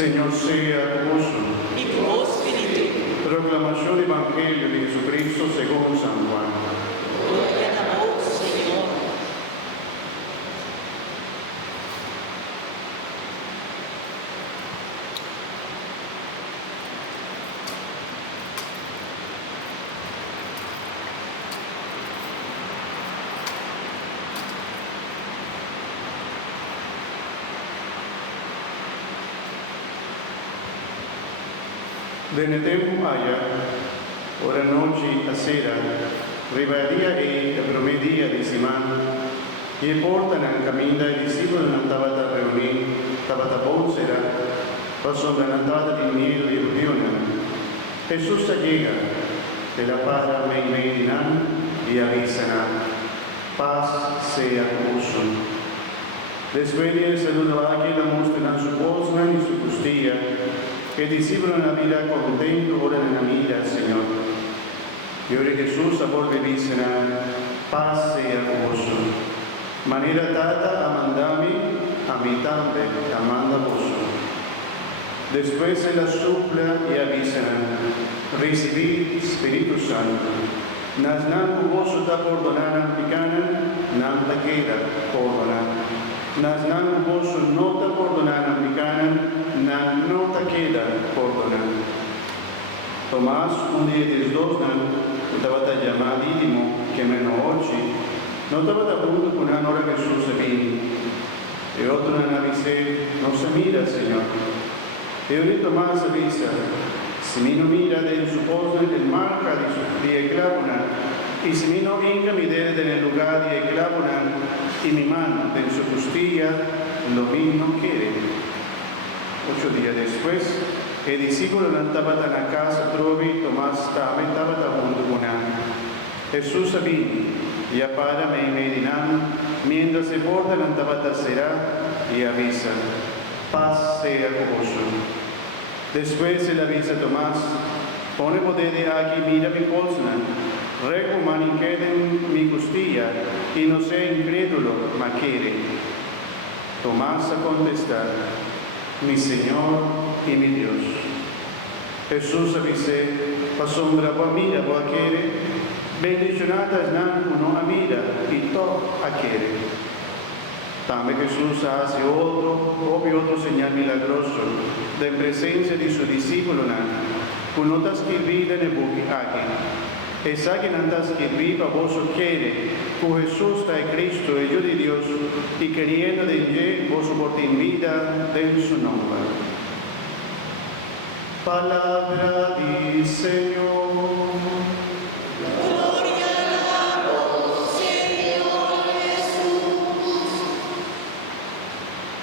Señor sea con vos. Y tu espíritu. Proclamación del Evangelio de Jesucristo según San Juan. Gloria a vos, Señor. Nel tempo aia, ora noci a sera, rivadia e promedia di Simán, e portan a cammina i discepoli non stavano riuniti, stavano a bolsera, passò andata di nido di riunione. Jesús llega, de la paz me medinan y avisan, paz sea con vosotros. Después de saludo a quien la muestran su bolsa y su costilla, que discípulo en la vida contento ora nella mira, Señor. Y ora Jesús vuelve a decir, paz sea con vosotros. Manera dada a mandarme, a mí también, a manda vosotros. Después se la supla y avisan, recibid Espíritu Santo. Nas nan vosotros da perdonar americana, nan la queda perdonar. Nas nan vosotros no da perdonar americana, nan no te queda perdonar. Tomás, un día de los dos, estaba llamadísimo, que menos oggi, no estaba appunto con una hora Jesús se vino. E otro non dice, no se mira, Señor. E ora Tomás avisa, si mi no mira de su posto el marca de eclapona, y si mi no inca mi dede en el lugar de eclapona, y mi mano de su costilla, lo mismo quiere. 8 días después, el discípulo no estaba en la casa, trovi, Tomás estaba junto con él. Jesús vino, y para me medinando, mientras se porta la tabata será, y avisa, paz sea con vosotros. Después se le avisa a Tomás, pone poder aquí, mira mi polsna, reco maniquede mi costilla, y no sea incrédulo, ma quiere. Tomás a contestar, mi Señor y mi Dios. Jesús dice, asombra por mira, por quiere, bendicionada es nan uno a mira, y todo a quiere. También Jesús hace otro señal milagroso, de presencia de su discípulo, que no está escrito en el buque aquí. Esa que no está escrito a vos quiere, que Jesús está en Cristo, el Hijo de Dios, y queriendo de él, vos soporten vida en su nombre. Palabra del Señor.